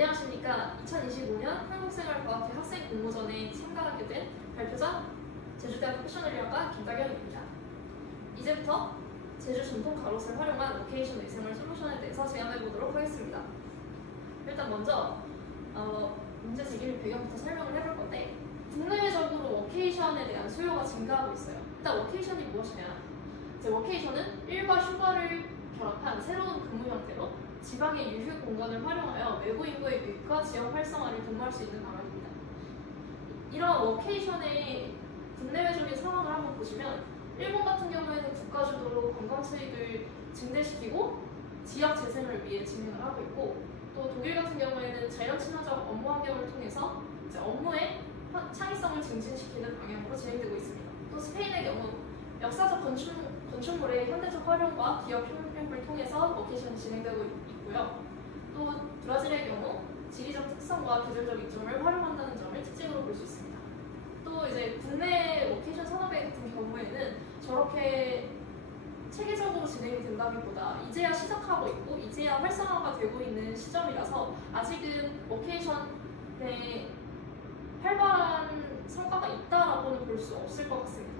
안녕하십니까. 2025년 한국생활과학회 학생 공모전에 참가하게 된 발표자 제주대학교 패션의료학과 김다경입니다. 이제부터 제주 전통 가롯을 활용한 로케이션 위생물 솔루션에 대해서 제안해보도록 하겠습니다. 일단 먼저 문제 제기를 배경부터 설명을 해볼 건데, 국내외적으로 워케이션에 대한 수요가 증가하고 있어요. 일단 워케이션이 무엇이냐? 워케이션은 일과 휴가를 결합한 새로운 근무 형태로 지방의 유휴 공간을 활용하여 외부 인구의 유입과 지역 활성화를 도모할 수 있는 방안입니다. 이러한 워케이션의 국내외적인 상황을 한번 보시면, 일본 같은 경우에는 국가 주도로 관광 수익을 증대시키고 지역 재생을 위해 진행을 하고 있고, 또 독일 같은 경우에는 자연 친화적 업무 환경을 통해서 업무의 창의성을 증진시키는 방향으로 진행되고 있습니다. 또 스페인의 경우 역사적 건축물의 현대적 활용과 기업 협력을 통해서 워케이션이 진행되고 있고요. 또 브라질의 경우 지리적 특성과 계절적 이점을 활용한다는 점을 특징으로 볼 수 있습니다. 또 이제 국내 워케이션 산업의 같은 경우에는 저렇게 체계적으로 진행이 된다기보다 이제야 시작하고 있고 이제야 활성화가 되고 있는 시점이라서 아직은 워케이션에 활발한 성과가 있다라고는 볼 수 없을 것 같습니다.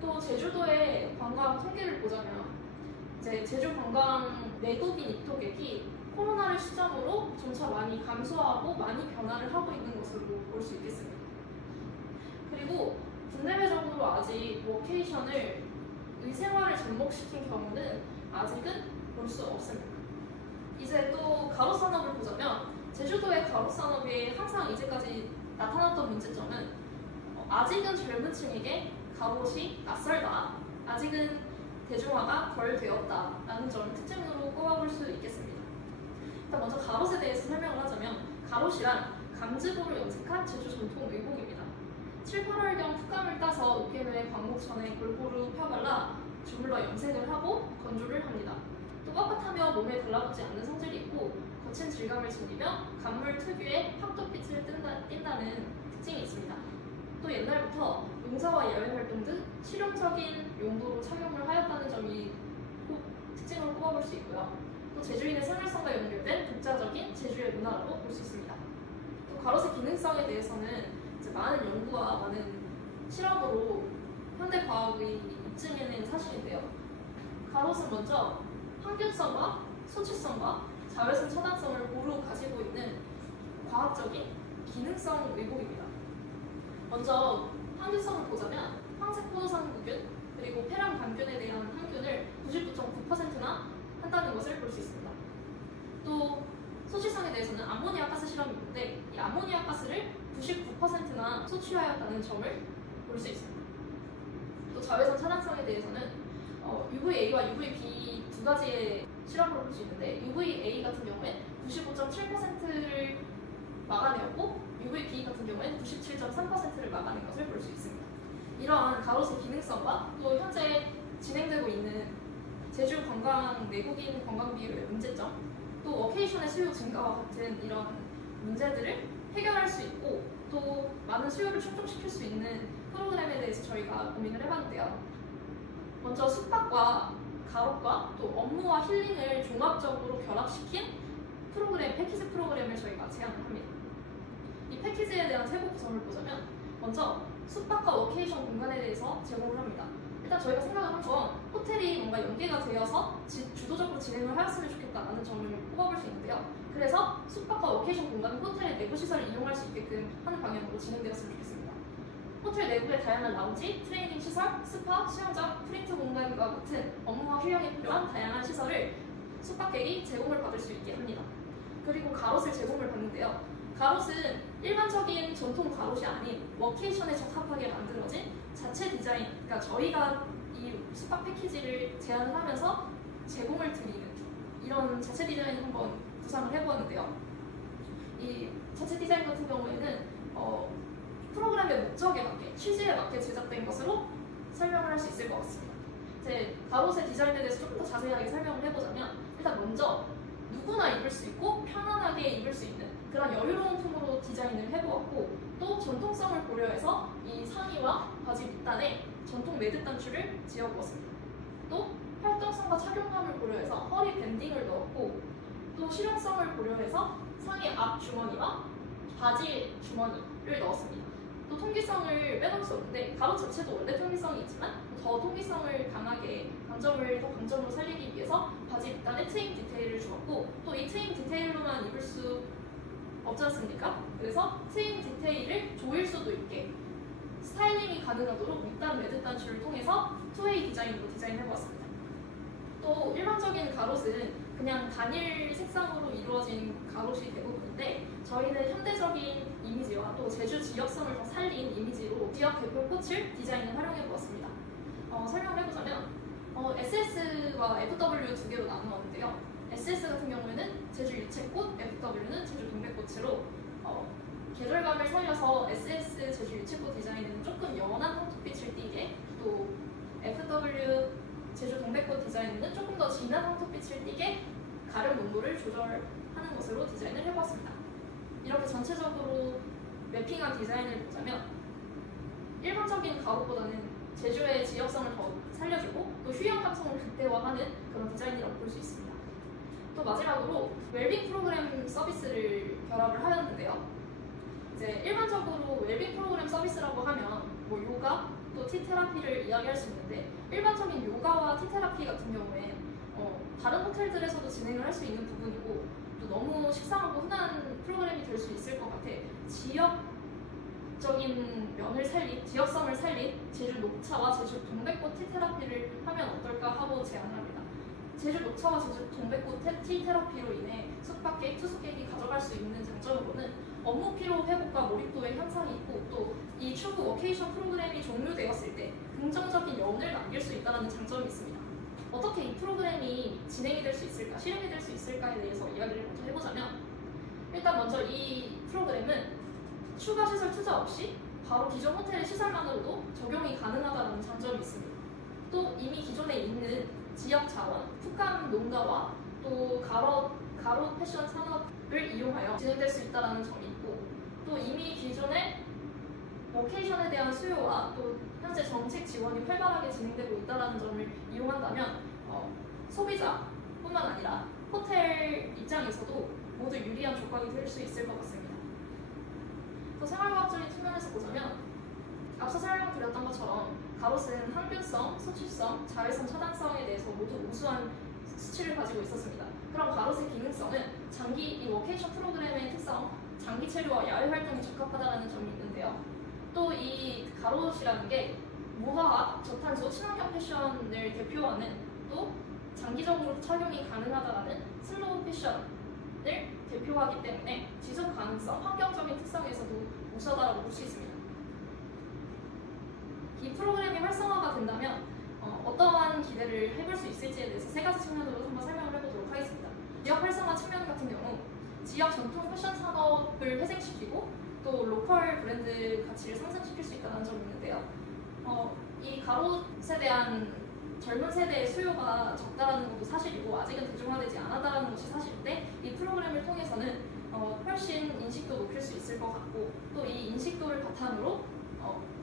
또 제주도의 관광 통계를 보자면 제주 관광 내국인 입국액이 코로나를 시점으로 점차 많이 감소하고 많이 변화를 하고 있는 것으로 볼 수 있겠습니다. 그리고 국내외적으로 아직 워케이션을 의생활을 접목시킨 경우는 아직은 볼 수 없습니다. 이제 또 가로산업을 보자면, 제주도의 가로산업이 항상 이제까지 나타났던 문제점은 아직은 젊은 층에게 가롯이 낯설다, 아직은 대중화가 덜 되었다라는 점을 특징으로 꼽아볼 수 있겠습니다. 일단 먼저 가롯에 대해서 설명을 하자면, 가롯이란 강즙으로 염색한 제주 전통 의복입니다. 7, 8월경 풋감을 따서 노폐물에 광목천에 골고루 펴발라 주물러 염색을 하고 건조를 합니다. 또 뻣뻣하며 몸에 달라붙지 않는 성질이 있고 거친 질감을 지니며 간물 특유의 팍도빛을 띈다는 특징이 있습니다. 또 옛날부터 용사와 야외활동 등 실용적인 용도로 착용을 하였다는 점이 특징으로 꼽아볼 수 있고요. 또 제주인의 생활성과 연결된 독자적인 제주의 문화라고 볼 수 있습니다. 또 가롯의 기능성에 대해서는 많은 연구와 많은 실험으로 현대 과학이 입증해낸 사실인데요. 가롯은 먼저 항균성과 소취성과 자외선 차단성을 고루 가지고 있는 과학적인 기능성 의복입니다. 먼저 항균성을 보자면 황색 포도상구균 그리고 페람 감균에 대한 항균을 99.9%나 한다는 것을 볼 수 있습니다. 또 소취성에 대해서는 암모니아 가스 실험이 있는데, 이 암모니아 가스를 99%나 소취하였다는 점을 볼 수 있습니다. 또 자외선 차단성에 대해서는 UVA와 UVB 두 가지의 실험으로 볼 수 있는데, UVA 같은 경우에 95.7%를 막아내었고 UVB 같은 경우에는 97.3%를 막아낸 것을 볼 수 있습니다. 이러한 가롯의 기능성과 또 현재 진행되고 있는 제주 관광 내국인 관광 비율의 문제점, 또 워케이션의 수요 증가와 같은 이런 문제들을 해결할 수 있고 또 많은 수요를 충족시킬 수 있는 프로그램에 대해서 저희가 고민을 해봤는데요. 먼저 숙박과 가롯과 또 업무와 힐링을 종합적으로 결합시킨 프로그램, 패키지 프로그램을 저희가 제안을 합니다. 이 패키지에 대한 세부 구성을 보자면, 먼저 숙박과 워케이션 공간에 대해서 제공을 합니다. 일단 저희가 생각을 한 건 호텔이 뭔가 연계가 되어서 주도적으로 진행을 하였으면 좋겠다는 점을 꼽아볼 수 있는데요. 그래서 숙박과 워케이션 공간은 호텔의 내부 시설을 이용할 수 있게끔 하는 방향으로 진행되었으면 좋겠습니다. 호텔 내부의 다양한 라운지, 트레이닝 시설, 스파, 수영장, 프린트 공간과 같은 업무와 휴양에 필요한 다양한 시설을 숙박객이 제공을 받을 수 있게 합니다. 그리고 가롯을 제공을 받는데요. 가롯은 일반적인 전통 가롯이 아닌 워케이션에 적합하게 만들어진 자체 디자인, 그러니까 저희가 이 숙박 패키지를 제안을 하면서 제공을 드리는 이런 자체 디자인을 한번 구상을 해보았는데요. 이 자체 디자인 같은 경우에는 프로그램의 목적에 맞게, 취지에 맞게 제작된 것으로 설명을 할 수 있을 것 같습니다. 이제 가롯의 디자인에 대해서 조금 더 자세하게 설명을 해보자면, 일단 먼저 누구나 입을 수 있고 편안하게 입을 수 있는 그런 여유로운 품으로 디자인을 해보았고, 또 전통성을 고려해서 이 상의와 바지 밑단에 전통 매듭 단추를 지어보았습니다. 또 활동성과 착용감을 고려해서 허리 밴딩을 넣었고, 또 실용성을 고려해서 상의 앞 주머니와 바지 주머니를 넣었습니다. 또 통기성을 빼놓을 수 없는데 가로 자체도 원래 통기성이 있지만 더 통기성을 강하게 더 강점으로 살리기 위해서 바지 밑단에 트임 디테일을 주었고 또 이 트임 디테일로만 입을 수 없지 않습니까? 그래서 트임 디테일을 조일 수도 있게 스타일링이 가능하도록 밑단 매듭 단추를 통해서 투웨이 디자인으로 디자인해보았습니다. 또 일반적인 가롯은 그냥 단일 색상으로 이루어진 가롯이 대부분인데 저희는 현대적인 이미지와 또 제주 지역성을 더 살린 이미지로 지역 대표 꽃을 디자인에 활용해보았습니다. 설명을 해보자면 SS와 FW 두 개로 나누었는데요. SS 같은 경우에는 제주 유채꽃, FW는 제주 동백꽃으로 계절감을 살려서 SS 제주 유채꽃 디자인은 조금 연한 황토빛을 띠게 또 FW 제주 동백꽃 디자인은 조금 더 진한 황토빛을 띠게 가름 농도를 조절하는 것으로 디자인을 해보았습니다. 이렇게 전체적으로 매핑한 디자인을 보자면 일반적인 가옷보다는 제주의 지역성을 더 살려주고 또 휴양 감성을 극대화하는 그런 디자인이라고 볼 수 있습니다. 또 마지막으로 웰빙 프로그램 서비스를 결합을 하였는데요. 이제 일반적으로 웰빙 프로그램 서비스라고 하면 뭐 요가 또 티테라피를 이야기할 수 있는데 일반적인 요가와 티테라피 같은 경우에 다른 호텔들에서도 진행을 할 수 있는 부분이고 또 너무 식상하고 흔한 프로그램이 될 수 있을 것 같아 지역적인 면을 살린 지역성을 살린 제주 녹차와 제주 동백꽃 티테라피를 하면 어떨까 하고 제안을 합니다. 제주 녹차와 제주 동백꽃 티테라피로 인해 숙박객, 투숙객이 가져갈 수 있는 장점으로는 업무 피로 회복과 몰입도의 향상이 있고 또 이 추후 워케이션 프로그램이 종료되었을 때 긍정적인 여운을 남길 수 있다는 장점이 있습니다. 어떻게 이 프로그램이 진행이 될 수 있을까, 실행이 될 수 있을까에 대해서 이야기를 먼저 해보자면 일단 먼저 이 프로그램은 추가 시설 투자 없이 바로 기존 호텔의 시설만으로도 적용이 가능하다는 장점이 있습니다. 또 이미 기존에 있는 지역 자원, 풋감 농가와 또 가로 패션 산업을 이용하여 진행될 수 있다는 점이 있고 또 이미 기존의 워케이션에 대한 수요와 또 현재 정책 지원이 활발하게 진행되고 있다는 점을 이용한다면 소비자뿐만 아니라 호텔 입장에서도 모두 유리한 조건이 될 수 있을 것 같습니다. 또 생활과학적인 측면에서 보자면 앞서 설명드렸던 것처럼 가롯은 항균성, 소취성, 자외선 차단성에 대해서 모두 우수한 수치를 가지고 있었습니다. 그럼 가롯의 기능성은 이 워케이션 프로그램의 특성, 장기 체류와 야외 활동에 적합하다는 점이 있는데요. 또 이 가롯이라는 게 무화학, 저탄소, 친환경 패션을 대표하는 또 장기적으로 착용이 가능하다는 슬로우 패션을 대표하기 때문에 지속 가능성, 환경적인 특성에서도 우수하다고 볼 수 있습니다. 이 프로그램이 활성화가 된다면 어떠한 기대를 해볼 수 있을지에 대해서 세 가지 측면으로 한번 설명을 해보도록 하겠습니다. 지역 활성화 측면 같은 경우 지역 전통 패션 산업을 회생시키고 또 로컬 브랜드 가치를 상승시킬 수 있다는 점이 있는데요. 이 가롯에 대한 젊은 세대의 수요가 적다라는 것도 사실이고 아직은 대중화되지 않았다는 것이 사실인데 이 프로그램을 통해서는 훨씬 인식도 높일 수 있을 것 같고 또 이 인식도를 바탕으로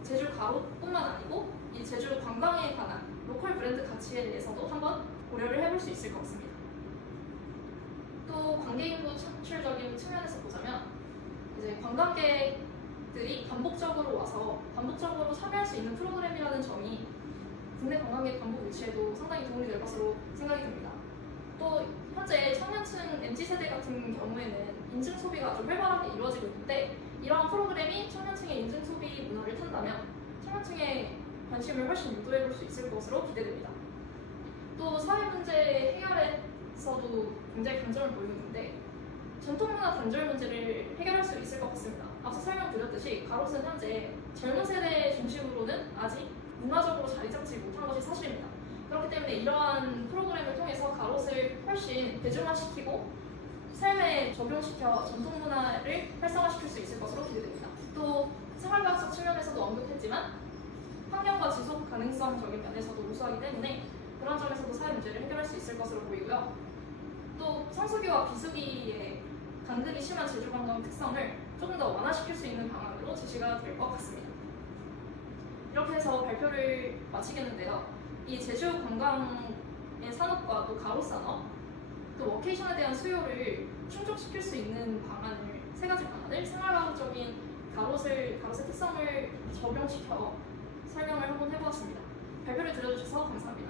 제주 가롯뿐만 아니고 이 제주 관광에 관한 로컬 브랜드 가치에 대해서도 한번 고려를 해볼 수 있을 것 같습니다. 또 관계인구 창출적인 측면에서 보자면 이제 관광객들이 반복적으로 와서 반복적으로 참여할 수 있는 프로그램이라는 점이 국내 관광객 반복 유치에도 상당히 도움이 될 것으로 생각이 듭니다. 또 현재 청년층 MZ세대 같은 경우에는 인증 소비가 아주 활발하게 이루어지고 있는데 이러한 프로그램이 청년층의 인증 소비 문화를 탄다면 청년층의 관심을 훨씬 유도해 볼 수 있을 것으로 기대됩니다. 또 사회 문제 해결에서도 굉장히 강점을 보이는데 전통문화 단절 문제를 해결할 수 있을 것 같습니다. 앞서 설명드렸듯이 가롯은 현재 젊은 세대 중심으로는 아직 문화적으로 자리 잡지 못한 것이 사실입니다. 그렇기 때문에 이러한 프로그램을 통해서 가롯을 훨씬 대중화시키고 삶에 적용시켜 전통문화를 활성화시킬 수 있을 것으로 기대됩니다. 또 생활과학적 측면에서도 언급했지만 환경과 지속 가능성적인 면에서도 우수하기 때문에 그런 점에서도 사회 문제를 해결할 수 있을 것으로 보이고요. 또 성수기와 비수기의 간극이 심한 제주관광 특성을 조금 더 완화시킬 수 있는 방안으로 제시가 될 것 같습니다. 이렇게 해서 발표를 마치겠는데요. 이 제주 관광의 산업과 또 가롯 산업, 또 워케이션에 대한 수요를 충족시킬 수 있는 방안을 세 가지 방안을 생활과학적인 가로세 특성을 적용시켜 설명을 한번 해보았습니다. 발표를 들어주셔서 감사합니다.